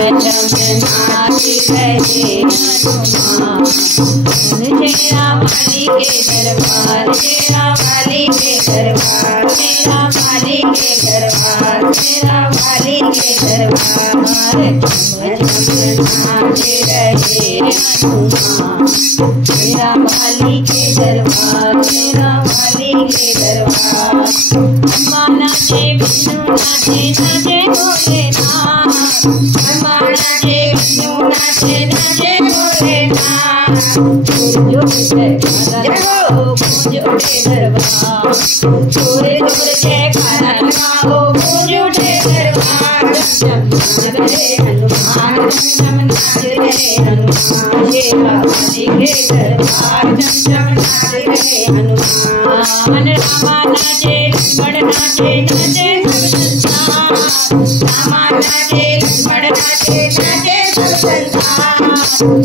नाची रहे हनुमान। शेरा वाली के दरबार, शेरा वाली के दरबार, शेरा वाली के दरबार, शेरा वाली के दरबार। नाची रहे हनुमान। शेरा वाली के दरबार, शेरा वाली के दरबार। अम्मा नाचे विष्णु नाचे नाचे भोलेनाथ। अम्मा नाचे विष्णु नाचे नाचे भोलेनाथ। जोर जयकारा लगाओ गूंज उठे दरबार। जोर जोर जयकारा लगाओ गूंज उठे दरबार। चम नाच रहे हनुमान, चम नाच रहे हनुमान। शेरा वाली के दरबार, चम नाच रहे हनुमान। रामा नाचे लक्ष्मण नाचे नाचे सब संसार। रामा नाचे लक्ष्मण नाचे नाचे सब संसार। जोर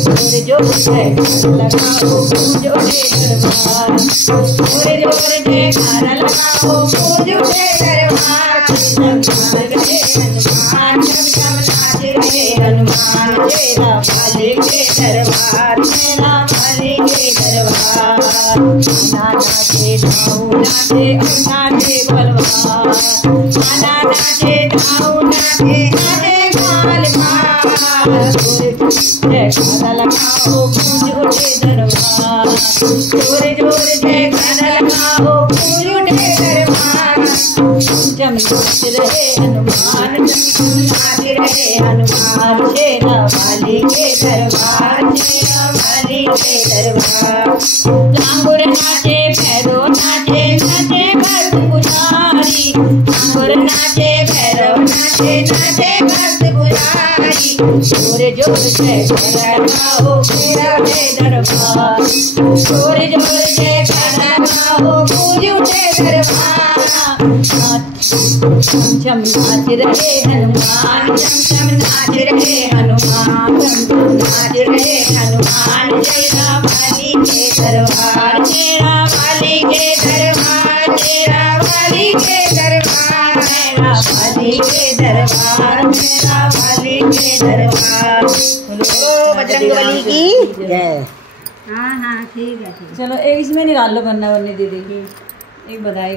जोर जयकारा लगाओ गूंज उठे दरबार। जोर जोर जयकारा लगाओ गूंज उठे दरबार। चम नाच रहे हनुमान, चम नाच रहे हनुमान। शेरा वाली के दरबार, शेरा वाली के दरबार। नाचे दाऊ नाचे नाचे बलवान। नाचे दाऊ नाचे नाचे बलवान। जयकारा लगाओ गूंज उठे दरबार। जोर जोर जयकारा लगाओ गूंज उठे दरबार। चम नाच रहे हनुमान, चम नाच रहे हनुमान। शेरा वाली के दरबार, शेरा वाली के दरबार। लांगुर नाचे भैरव नाचे नाचे भक्त पुजारी। लांगुर नाचे भैरव नाचे नाचे भक्त पुजारी। जोर जोर जयकारा लगाओ शेरा के दरबार। जोर जोर जयकारा लगाओ गूंज उठे दरबार। चम नाच रहे हनुमान, चम नाच रहे हनुमान। चम नाच रहे हनुमान। शेरा वाली के दरबार, शेरा वाली के दरबार, शेरा वाली के दरबार। शेरा वाली के दरबार, शेरा वाली के दरबार। बोलो बजरंगबली की जय। हाँ हाँ ठीक है। चलो एक इसमें निकाल लो, बनना बनने दीदी की एक बधाई।